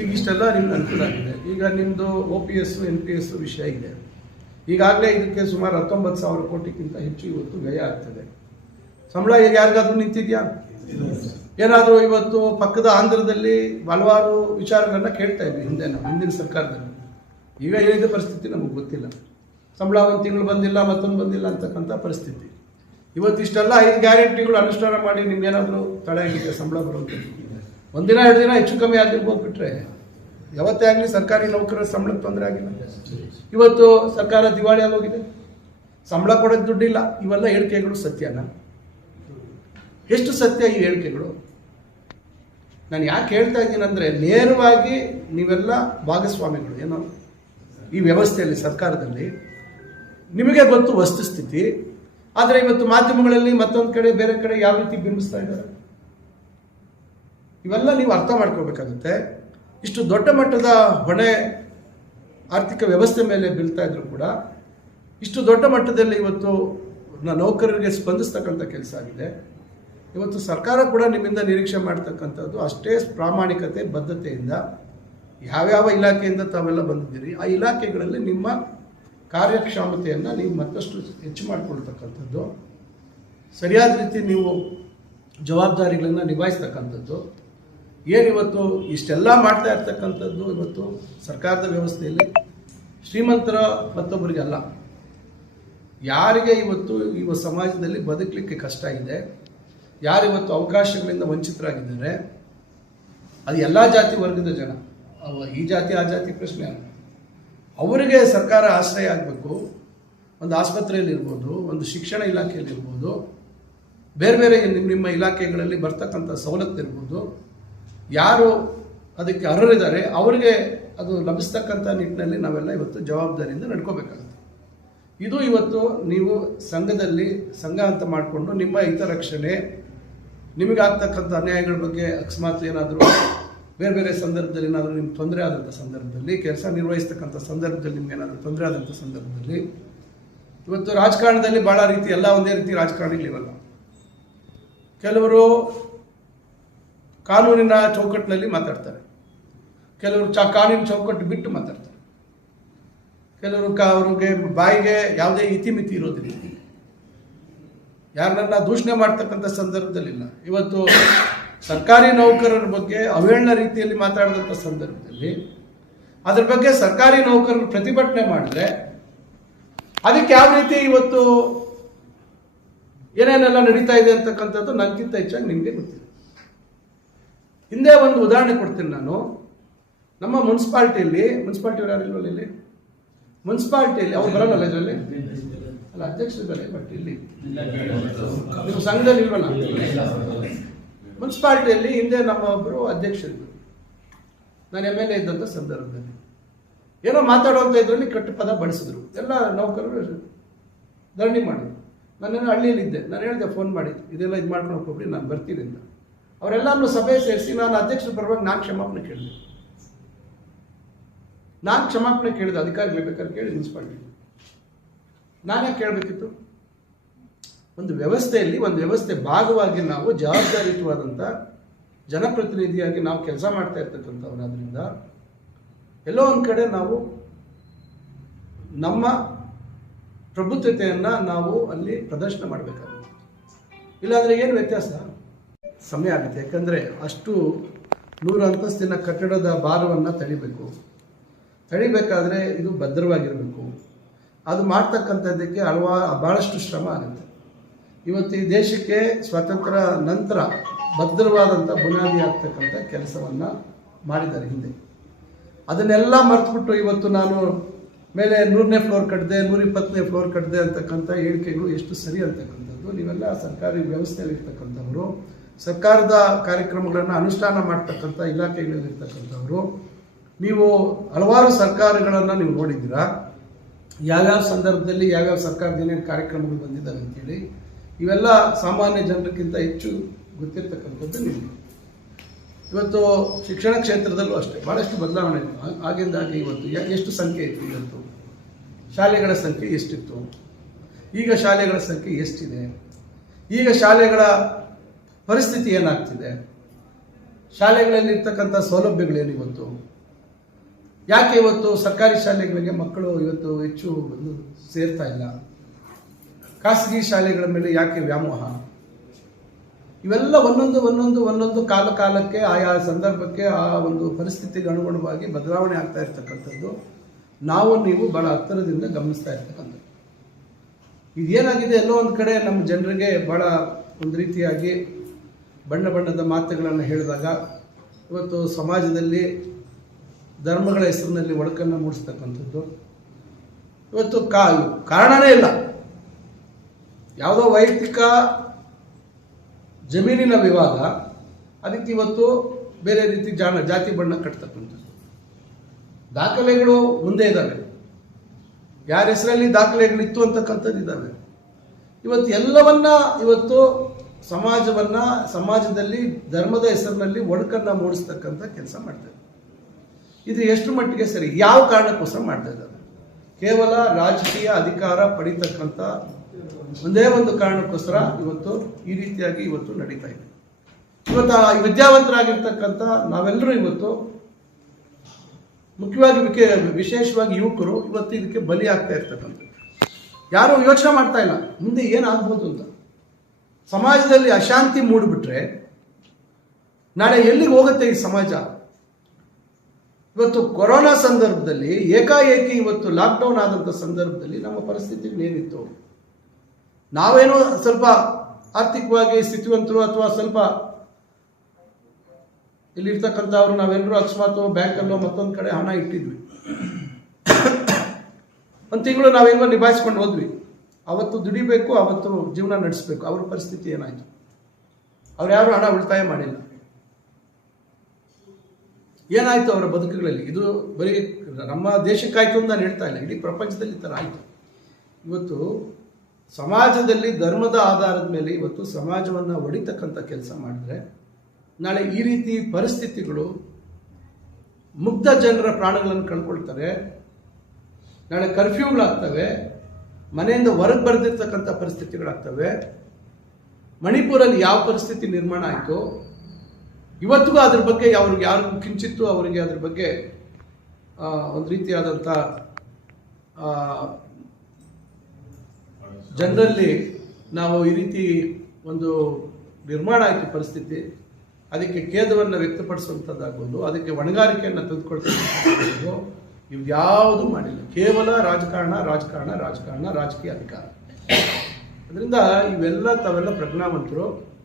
ಈಗ ಇಷ್ಟೆಲ್ಲ ನಿಮ್ಗೆ ಅನುಕೂಲ ಆಗಿದೆ. ಈಗ ನಿಮ್ಮದು O P S N P S ವಿಷಯ ಇದೆ. ಈಗಾಗಲೇ ಇದಕ್ಕೆ ಸುಮಾರು ಹತ್ತೊಂಬತ್ತು ಸಾವಿರ ಕೋಟಿಗಿಂತ ಹೆಚ್ಚು ಇವತ್ತು ವ್ಯಯ ಆಗ್ತದೆ. ಸಂಬಳ ಈಗ ಯಾರಿಗಾದ್ರೂ ನಿಂತಿದೆಯಾ? ಏನಾದರೂ ಇವತ್ತು ಪಕ್ಕದ ಆಂಧ್ರದಲ್ಲಿ ಹಲವಾರು ವಿಚಾರಗಳನ್ನ ಕೇಳ್ತಾ ಇದ್ವಿ ಹಿಂದೆ ನಾವು ಹಿಂದಿನ ಸರ್ಕಾರದಲ್ಲಿ. ಈಗ ಏನಿದೆ ಪರಿಸ್ಥಿತಿ ನಮಗೆ ಗೊತ್ತಿಲ್ಲ. ಸಂಬಳ ಒಂದು ತಿಂಗಳು ಬಂದಿಲ್ಲ, ಮತ್ತೊಂದು ಬಂದಿಲ್ಲ ಅಂತಕ್ಕಂಥ ಪರಿಸ್ಥಿತಿ. ಇವತ್ತು ಇಷ್ಟೆಲ್ಲ ಐದು ಗ್ಯಾರಂಟಿಗಳು ಅನುಷ್ಠಾನ ಮಾಡಿ ನಿಮ್ಗೇನಾದರೂ ತಡೆ ಆಗಿದೆ, ಸಂಬಳ ಬರುವಂಥದ್ದು ಒಂದಿನ, ಎರಡು ದಿನ ಹೆಚ್ಚು ಕಮ್ಮಿ ಆಗಿರ್ಬೋದು ಬಿಟ್ರೆ ಯಾವತ್ತೇ ಆಗಲಿ ಸರ್ಕಾರಿ ನೌಕರರ ಸಂಬಳಕ್ಕೆ ತೊಂದರೆ ಆಗಿಲ್ಲ. ಇವತ್ತು ಸರ್ಕಾರ ದಿವಾಳಿ ಆಗೋಗಿದೆ ಸಂಬಳ ಕೊಡೋದು ದುಡ್ಡಿಲ್ಲ. ಇವೆಲ್ಲ ಹೇಳಿಕೆಗಳು ಸತ್ಯನ? ಎಷ್ಟು ಸತ್ಯ ಈ ಹೇಳಿಕೆಗಳು? ನಾನು ಯಾಕೆ ಹೇಳ್ತಾ ಇದ್ದೀನಿ ಅಂದರೆ ನೇರವಾಗಿ ನೀವೆಲ್ಲ ಭಾಗಸ್ವಾಮಿಗಳು. ಏನೋ? ಈ ವ್ಯವಸ್ಥೆಯಲ್ಲಿ, ಸರ್ಕಾರದಲ್ಲಿ ನಿಮಗೆ ಗೊತ್ತು ವಸ್ತುಸ್ಥಿತಿ ಆದರೆ ಇವತ್ತು ಮಾಧ್ಯಮಗಳಲ್ಲಿ ಮತ್ತೊಂದು ಕಡೆ, ಬೇರೆ ಕಡೆ ಯಾವ ರೀತಿ ಬಿಂಬಿಸ್ತಾ ಇದ್ದಾರೆ? ಇವೆಲ್ಲ ನೀವು ಅರ್ಥ ಮಾಡ್ಕೋಬೇಕಾಗುತ್ತೆ ಇಷ್ಟು ದೊಡ್ಡ ಮಟ್ಟದ ಹೊಣೆ ಆರ್ಥಿಕ ವ್ಯವಸ್ಥೆ ಮೇಲೆ ಬೀಳ್ತಾ ಇದ್ರು ಕೂಡ ಇಷ್ಟು ದೊಡ್ಡ ಮಟ್ಟದಲ್ಲಿ ಇವತ್ತು ನೌಕರರಿಗೆ ಸ್ಪಂದಿಸ್ತಕ್ಕಂಥ ಕೆಲಸ ಆಗಿದೆ. ಇವತ್ತು ಸರ್ಕಾರ ಕೂಡ ನಿಮ್ಮಿಂದ ನಿರೀಕ್ಷೆ ಮಾಡ್ತಕ್ಕಂಥದ್ದು ಅಷ್ಟೇ ಪ್ರಾಮಾಣಿಕತೆ, ಬದ್ಧತೆಯಿಂದ ಯಾವ್ಯಾವ ಇಲಾಖೆಯಿಂದ ತಾವೆಲ್ಲ ಬಂದಿದ್ದೀರಿ, ಆ ಇಲಾಖೆಗಳಲ್ಲಿ ನಿಮ್ಮ ಕಾರ್ಯಕ್ಷಮತೆಯನ್ನು ನೀವು ಮತ್ತಷ್ಟು ಹೆಚ್ಚು ಮಾಡಿಕೊಳ್ತಕ್ಕಂಥದ್ದು. ಸರಿಯಾದ ರೀತಿ ನೀವು ಜವಾಬ್ದಾರಿಗಳನ್ನು ನಿಭಾಯಿಸ್ತಕ್ಕಂಥದ್ದು. ಏನಿವತ್ತು ಇಷ್ಟೆಲ್ಲ ಮಾಡ್ತಾ ಇರ್ತಕ್ಕಂಥದ್ದು ಇವತ್ತು ಸರ್ಕಾರದ ವ್ಯವಸ್ಥೆಯಲ್ಲಿ ಶ್ರೀಮಂತರ ಮತ್ತೊಬ್ಬರಿಗೆ ಅಲ್ಲ. ಯಾರಿಗೆ ಇವತ್ತು ಇವ ಸಮಾಜದಲ್ಲಿ ಬದುಕಲಿಕ್ಕೆ ಕಷ್ಟ ಇದೆ ಯಾರಿವತ್ತು ಅವಕಾಶಗಳಿಂದ ವಂಚಿತರಾಗಿದ್ದಾರೆ, ಅದು ಎಲ್ಲ ಜಾತಿ ವರ್ಗದ ಜನ. ಅವ ಈ ಜಾತಿ, ಆ ಜಾತಿ ಪ್ರಶ್ನೆ ಅಲ್ಲ. ಅವರಿಗೆ ಸರ್ಕಾರ ಆಶ್ರಯ ಆಗಬೇಕು, ಒಂದು ಆಸ್ಪತ್ರೆಯಲ್ಲಿ ಇರ್ಬೋದು, ಒಂದು ಶಿಕ್ಷಣ ಇಲಾಖೆಯಲ್ಲಿ ಇರ್ಬೋದು, ಬೇರೆ ಬೇರೆ ನಿಮ್ಮ ನಿಮ್ಮ ಇಲಾಖೆಗಳಲ್ಲಿ ಬರ್ತಕ್ಕಂಥ ಸವಲತ್ತು ಇರ್ಬೋದು. ಯಾರು ಅದಕ್ಕೆ ಅರ್ಹರಿದ್ದಾರೆ, ಅವರಿಗೆ ಅದು ಲಭಿಸ್ತಕ್ಕಂಥ ನಿಟ್ಟಿನಲ್ಲಿ ನಾವೆಲ್ಲ ಇವತ್ತು ಜವಾಬ್ದಾರಿಯಿಂದ ನಡ್ಕೋಬೇಕಾಗುತ್ತೆ. ಇದು ಇವತ್ತು ನೀವು ಸಂಘದಲ್ಲಿ ಸಂಘ ಅಂತ ಮಾಡಿಕೊಂಡು ನಿಮ್ಮ ಹಿತರಕ್ಷಣೆ, ನಿಮಗಾಗ್ತಕ್ಕಂಥ ಅನ್ಯಾಯಗಳ ಬಗ್ಗೆ ಅಕಸ್ಮಾತ್ ಏನಾದರೂ ಬೇರೆ ಬೇರೆ ಸಂದರ್ಭದಲ್ಲಿ ಏನಾದರೂ ನಿಮ್ಗೆ ತೊಂದರೆ ಆದಂಥ ಸಂದರ್ಭದಲ್ಲಿ, ಕೆಲಸ ನಿರ್ವಹಿಸ್ತಕ್ಕಂಥ ಸಂದರ್ಭದಲ್ಲಿ ನಿಮ್ಗೆ ಏನಾದರೂ ತೊಂದರೆ ಆದಂಥ ಸಂದರ್ಭದಲ್ಲಿ, ಇವತ್ತು ರಾಜಕಾರಣದಲ್ಲಿ ಭಾಳ ರೀತಿ ಎಲ್ಲ ಒಂದೇ ರೀತಿ ರಾಜಕಾರಣಿಗಳಿರಲ್ಲ ಕೆಲವರು ಕಾನೂನಿನ ಚೌಕಟ್ಟಿನಲ್ಲಿ ಮಾತಾಡ್ತಾರೆ. ಕೆಲವರು ಚ ಕಾನೂನಿನ ಚೌಕಟ್ಟು ಬಿಟ್ಟು ಮಾತಾಡ್ತಾರೆ. ಕೆಲವರು ಕ ಅವ್ರಿಗೆ ಬಾಯಿಗೆ ಯಾವುದೇ ಇತಿಮಿತಿ ಇರೋದಿಲ್ಲ. ಯಾರನ್ನ ದೂಷಣೆ ಮಾಡ್ತಕ್ಕಂಥ ಸಂದರ್ಭದಲ್ಲಿಲ್ಲ. ಇವತ್ತು ಸರ್ಕಾರಿ ನೌಕರರ ಬಗ್ಗೆ ಅವೇಳನ ರೀತಿಯಲ್ಲಿ ಮಾತಾಡಿದಂಥ ಸಂದರ್ಭದಲ್ಲಿ ಅದ್ರ ಬಗ್ಗೆ ಸರ್ಕಾರಿ ನೌಕರರು ಪ್ರತಿಭಟನೆ ಮಾಡಿದ್ರೆ ಅದಕ್ಕೆ ಯಾವ ರೀತಿ ಇವತ್ತು ಏನೇನೆಲ್ಲ ನಡೀತಾ ಇದೆ ಅಂತಕ್ಕಂಥದ್ದು ನನಗಿಂತ ಹೆಚ್ಚಾಗಿ ನಿಮಗೆ ಗೊತ್ತಿಲ್ಲ. ಹಿಂದೆ ಒಂದು ಉದಾಹರಣೆ ಕೊಡ್ತೀನಿ ನಾನು. ನಮ್ಮ ಮುನ್ಸಿಪಾಲ್ಟಿಯಲ್ಲಿ ಮುನ್ಸಿಪಾಲ್ಟಿ ಯಾರು ಇಲ್ಲಿ? ಮುನ್ಸಿಪಾಲ್ಟಿಯಲ್ಲಿ, ಅವ್ರು ಬರಲ್ಲ ಇದರಲ್ಲಿ ಅಲ್ಲ? ಅಧ್ಯಕ್ಷರಿದ್ದಾರೆ ಬಟ್ ಇಲ್ಲಿ. ನೀವು ಸಂಘದಲ್ಲಿ ಇಲ್ವಲ್ಲ? ಮುನ್ಸಿಪಾಲ್ಟಿಯಲ್ಲಿ ಹಿಂದೆ ನಮ್ಮ ಒಬ್ಬರು ಅಧ್ಯಕ್ಷರಿದ್ದರು ನಾನು ಎಂ ಎಲ್ ಎ ಇದ್ದಂಥ ಸಂದರ್ಭದಲ್ಲಿ. ಏನೋ ಮಾತಾಡುವಂಥ ಇದರಲ್ಲಿ ಕಟ್ಟು ಪದ ಬಳಸಿದ್ರು ಎಲ್ಲ ನೌಕರರು ಧರಣಿ ಮಾಡಿದ್ರು. ಹಳ್ಳಿಯಲ್ಲಿ ಇದ್ದೆ ನಾನು ಹೇಳಿದೆ ಫೋನ್ ಮಾಡಿ. ಇದೆಲ್ಲ ಇದು ಮಾಡ್ಕೊಂಡು ಹೋಗ್ಬಿಡಿ, ನಾನು ಬರ್ತೀನಿ ಅಂತ. ಅವರೆಲ್ಲರನ್ನು ಸಭೆ ಸೇರಿಸಿ ನಾನು ಅಧ್ಯಕ್ಷರ ಪರವಾಗಿ ನಾನು ಕ್ಷಮಾಪಣೆ ಕೇಳಿದೆ. ನಾನು ಕ್ಷಮಾಪಣೆ ಕೇಳಿದೆ ಅಧಿಕಾರಿಗಳು ಬೇಕಾದ್ರೆ ಕೇಳಿ ಮುನ್ಸಿಪಾಲ್ಟಿ ನಾನೇ ಕೇಳಬೇಕಿತ್ತು? ಒಂದು ವ್ಯವಸ್ಥೆಯಲ್ಲಿ, ಒಂದು ವ್ಯವಸ್ಥೆ ಭಾಗವಾಗಿ ನಾವು ಜವಾಬ್ದಾರಿಯುತವಾದಂಥ ಜನಪ್ರತಿನಿಧಿಯಾಗಿ ನಾವು ಕೆಲಸ ಮಾಡ್ತಾ ಇರ್ತಕ್ಕಂಥವ್ರಾದ್ರಿಂದ ಎಲ್ಲೋ ಒಂದು ಕಡೆ ನಾವು ನಮ್ಮ ಪ್ರಬುದ್ಧತೆಯನ್ನು ನಾವು ಅಲ್ಲಿ ಪ್ರದರ್ಶನ ಮಾಡಬೇಕಾಗುತ್ತೆ. ಇಲ್ಲಾಂದರೆ ಏನು ವ್ಯತ್ಯಾಸ? ಸಮಯ ಆಗುತ್ತೆ. ಯಾಕಂದರೆ ಅಷ್ಟು ನೂರು ಅಂತಸ್ತಿನ ಕಟ್ಟಡದ ಭಾರವನ್ನು ತಡಿಬೇಕು ತಡಿಬೇಕಾದ್ರೆ ಇದು ಭದ್ರವಾಗಿರಬೇಕು. ಅದು ಮಾಡ್ತಕ್ಕಂಥದ್ದಕ್ಕೆ ಹಲವಾ ಭಾಳಷ್ಟು ಶ್ರಮ ಆಗುತ್ತೆ. ಇವತ್ತು ಈ ದೇಶಕ್ಕೆ ಸ್ವಾತಂತ್ರ್ಯ ನಂತರ ಭದ್ರವಾದಂಥ ಬುನಾದಿ ಆಗ್ತಕ್ಕಂಥ ಕೆಲಸವನ್ನು ಮಾಡಿದ್ದಾರೆ ಹಿಂದೆ. ಅದನ್ನೆಲ್ಲ ಮರೆತುಬಿಟ್ಟು ಇವತ್ತು ನಾನು ಮೇಲೆ ನೂರನೇ ಫ್ಲೋರ್ ಕಟ್ಟಿದೆ ನೂರ ಇಪ್ಪತ್ತನೇ ಫ್ಲೋರ್ ಕಟ್ಟಿದೆ ಅಂತಕ್ಕಂಥ ಹೇಳಿಕೆಗಳು ಎಷ್ಟು ಸರಿ ಅಂತಕ್ಕಂಥದ್ದು. ನೀವೆಲ್ಲ ಸರ್ಕಾರಿ ವ್ಯವಸ್ಥೆಯಲ್ಲಿ ಇರ್ತಕ್ಕಂಥವ್ರು ಸರ್ಕಾರದ ಕಾರ್ಯಕ್ರಮಗಳನ್ನು ಅನುಷ್ಠಾನ ಮಾಡ್ತಕ್ಕಂಥ ಇಲಾಖೆಗಳಲ್ಲಿರ್ತಕ್ಕಂಥವ್ರು, ನೀವು ಹಲವಾರು ಸರ್ಕಾರಗಳನ್ನು ನೀವು ನೋಡಿದ್ದೀರಾ? ಯಾವ್ಯಾವ ಸಂದರ್ಭದಲ್ಲಿ ಯಾವ್ಯಾವ ಸರ್ಕಾರದ ಏನೇನು ಕಾರ್ಯಕ್ರಮಗಳು ಬಂದಿದ್ದಾವೆ ಅಂತೇಳಿ, ಇವೆಲ್ಲ ಸಾಮಾನ್ಯ ಜನರಿಗಿಂತ ಹೆಚ್ಚು ಗೊತ್ತಿರ್ತಕ್ಕಂಥದ್ದು ನಿಮಗೆ. ಇವತ್ತು ಶಿಕ್ಷಣ ಕ್ಷೇತ್ರದಲ್ಲೂ ಅಷ್ಟೇ ಭಾಳಷ್ಟು ಬದಲಾವಣೆ ಆಗಿಂದಾಗೆ ಇವತ್ತು ಎಷ್ಟು ಸಂಖ್ಯೆ ಇತ್ತು ಇವತ್ತು? ಶಾಲೆಗಳ ಸಂಖ್ಯೆ ಎಷ್ಟಿತ್ತು? ಈಗ ಶಾಲೆಗಳ ಸಂಖ್ಯೆ ಎಷ್ಟಿದೆ? ಈಗ ಶಾಲೆಗಳ ಪರಿಸ್ಥಿತಿ ಏನಾಗ್ತಿದೆ? ಶಾಲೆಗಳಲ್ಲಿ ಇರ್ತಕ್ಕಂಥ ಸೌಲಭ್ಯಗಳೇನು ಇವತ್ತು? ಯಾಕೆ ಇವತ್ತು ಸರ್ಕಾರಿ ಶಾಲೆಗಳಿಗೆ ಮಕ್ಕಳು ಇವತ್ತು ಹೆಚ್ಚು ಸೇರ್ತಾ ಇಲ್ಲ? ಖಾಸಗಿ ಶಾಲೆಗಳ ಮೇಲೆ ಯಾಕೆ ವ್ಯಾಮೋಹ? ಇವೆಲ್ಲ ಒಂದೊಂದು ಒಂದೊಂದು ಒಂದೊಂದು ಕಾಲ ಕಾಲಕ್ಕೆ ಆಯಾ ಸಂದರ್ಭಕ್ಕೆ ಆ ಒಂದು ಪರಿಸ್ಥಿತಿಗೆ ಅನುಗುಣವಾಗಿ ಬದಲಾವಣೆ ಆಗ್ತಾ ಇರ್ತಕ್ಕಂಥದ್ದು. ನಾವು ನೀವು ಬಹಳ ಹತ್ತಿರದಿಂದ ಗಮನಿಸ್ತಾ ಇರ್ತಕ್ಕಂಥದ್ದು. ಇದೇನಾಗಿದೆ? ಎಲ್ಲೋ ಒಂದು ಕಡೆ ನಮ್ಮ ಜನರಿಗೆ ಬಹಳ ಒಂದು ರೀತಿಯಾಗಿ ಬಣ್ಣ ಬಣ್ಣದ ಮಾತುಗಳನ್ನು ಹೇಳಿದಾಗ ಇವತ್ತು ಸಮಾಜದಲ್ಲಿ ಧರ್ಮಗಳ ಹೆಸರಿನಲ್ಲಿ ಒಡಕನ್ನು ಮೂಡಿಸ್ತಕ್ಕಂಥದ್ದು. ಇವತ್ತು ಕಾ ಕಾರಣನೇ ಇಲ್ಲ. ಯಾವುದೋ ವೈಯಕ್ತಿಕ ಜಮೀನಿನ ವಿವಾದ, ಅದಕ್ಕೆ ಇವತ್ತು ಬೇರೆ ರೀತಿ ಜಾಣ, ಜಾತಿ ಬಣ್ಣ ಕಟ್ತಕ್ಕಂಥದ್ದು. ದಾಖಲೆಗಳು ಮುಂದೆ ಇದ್ದಾವೆ. ಯಾರ ಹೆಸರಲ್ಲಿ ದಾಖಲೆಗಳಿತ್ತು ಅಂತಕ್ಕಂಥದ್ದು ಇದ್ದಾವೆ ಇವತ್ತು ಎಲ್ಲವನ್ನ ಇವತ್ತು ಸಮಾಜವನ್ನ, ಸಮಾಜದಲ್ಲಿ ಧರ್ಮದ ಹೆಸರಿನಲ್ಲಿ ಒಡಕನ್ನ ಮೂಡಿಸ್ತಕ್ಕಂಥ ಕೆಲಸ ಮಾಡ್ತಾರೆ ಇದು ಎಷ್ಟು ಮಟ್ಟಿಗೆ ಸರಿ? ಯಾವ ಕಾರಣಕ್ಕೋಸ್ಕರ ಮಾಡ್ತಾ ಇದ್ದಾರೆ? ಕೇವಲ ರಾಜಕೀಯ ಅಧಿಕಾರ ಪಡಿತಕ್ಕಂಥ ಒಂದೇ ಒಂದು ಕಾರಣಕ್ಕೋಸ್ಕರ ಇವತ್ತು ಈ ರೀತಿಯಾಗಿ ಇವತ್ತು ನಡೀತಾ ಇದೆ. ಇವತ್ತು ವಿದ್ಯಾವಂತರಾಗಿರ್ತಕ್ಕಂಥ ನಾವೆಲ್ಲರೂ ಇವತ್ತು ಮುಖ್ಯವಾಗಿ ವಿಶೇಷವಾಗಿ ಯುವಕರು ಇವತ್ತು ಇದಕ್ಕೆ ಬಲಿ ಆಗ್ತಾ ಇರ್ತಕ್ಕಂಥ ಯಾರು ಯೋಚನೆ ಮಾಡ್ತಾ ಇಲ್ಲ. ಮುಂದೆ ಏನಾಗ್ಬೋದು ಅಂತ? ಸಮಾಜದಲ್ಲಿ ಅಶಾಂತಿ ಮೂಡಿಬಿಟ್ರೆ ನಾಳೆ ಎಲ್ಲಿಗೆ ಹೋಗುತ್ತೆ ಈ ಸಮಾಜ? ಇವತ್ತು ಕೊರೋನಾ ಸಂದರ್ಭದಲ್ಲಿ, ಏಕಾಏಕಿ ಇವತ್ತು ಲಾಕ್ಡೌನ್ ಆದಂಥ ಸಂದರ್ಭದಲ್ಲಿ ನಮ್ಮ ಪರಿಸ್ಥಿತಿ ಏನಿತ್ತು? ನಾವೇನೋ ಸ್ವಲ್ಪ ಆರ್ಥಿಕವಾಗಿ ಸ್ಥಿತಿವಂತರು ಅಥವಾ ಸ್ವಲ್ಪ ಇಲ್ಲಿರ್ತಕ್ಕಂಥವ್ರು ನಾವೆಲ್ಲರೂ ಅಕಸ್ಮಾತ್ ಬ್ಯಾಂಕಲ್ಲೋ ಮತ್ತೊಂದು ಕಡೆ ಹಣ ಇಟ್ಟಿದ್ವಿ. ಒಂದು ತಿಂಗಳು ನಾವೇನೋ ನಿಭಾಯಿಸ್ಕೊಂಡು ಹೋದ್ವಿ. ಅವತ್ತು ದುಡಿಬೇಕು, ಅವತ್ತು ಜೀವನ ನಡೆಸಬೇಕು. ಅವ್ರ ಪರಿಸ್ಥಿತಿ ಏನಾಯಿತು? ಅವ್ರು ಯಾರು ಹಣ ಉಳಿತಾಯ ಮಾಡಿಲ್ಲ. ಏನಾಯ್ತು ಅವರ ಬದುಕುಗಳಲ್ಲಿ? ಇದು ಬರೀ ನಮ್ಮ ದೇಶಕ್ಕಾಯ್ತು ಅಂತ ನಾನು ಹೇಳ್ತಾ ಇಲ್ಲ. ಇಡೀ ಪ್ರಪಂಚದಲ್ಲಿ ಈ ಥರ ಆಯಿತು. ಇವತ್ತು ಸಮಾಜದಲ್ಲಿ ಧರ್ಮದ ಆಧಾರದ ಮೇಲೆ ಇವತ್ತು ಸಮಾಜವನ್ನು ಒಡಿತಕ್ಕಂಥ ಕೆಲಸ ಮಾಡಿದ್ರೆ, ನಾಳೆ ಈ ರೀತಿ ಪರಿಸ್ಥಿತಿಗಳು ಮುಗ್ಧ ಜನರ ಪ್ರಾಣಗಳನ್ನು ಕಳ್ಕೊಳ್ತಾರೆ, ನಾಳೆ ಕರ್ಫ್ಯೂಗಳಾಗ್ತವೆ ಮನೆಯಿಂದ ಹೊರಗೆ ಬರೆದಿರ್ತಕ್ಕಂಥ ಪರಿಸ್ಥಿತಿಗಳಾಗ್ತವೆ. ಮಣಿಪುರಲ್ಲಿ ಯಾವ ಪರಿಸ್ಥಿತಿ ನಿರ್ಮಾಣ ಆಯಿತು, ಇವತ್ತಿಗೂ ಅದ್ರ ಬಗ್ಗೆ ಅವ್ರಿಗೆ ಯಾರಿಗೂ ಕಿಂಚಿತ್ತು ಅವರಿಗೆ ಅದ್ರ ಬಗ್ಗೆ ಒಂದು ರೀತಿಯಾದಂಥ ಜನರಲ್ಲಿ ನಾವು ಈ ರೀತಿ ಒಂದು ನಿರ್ಮಾಣ ಆಯಿತು ಪರಿಸ್ಥಿತಿ, ಅದಕ್ಕೆ ಖೇದವನ್ನು ವ್ಯಕ್ತಪಡಿಸುವಂಥದ್ದಾಗ್ಬೋದು ಅದಕ್ಕೆ ಹೊಣೆಗಾರಿಕೆಯನ್ನು ತೆಗೆದುಕೊಳ್ತಕ್ಕಂಥದ್ದು ಇವ್ಯಾವುದೂ ಮಾಡಿಲ್ಲ. ಕೇವಲ ರಾಜಕಾರಣ ರಾಜಕಾರಣ ರಾಜಕಾರಣ ರಾಜಕೀಯ ಅಧಿಕಾರ. ಅದರಿಂದ ಇವೆಲ್ಲ ತಾವೆಲ್ಲ ಪ್ರಜ್ಞಾವಂತರು.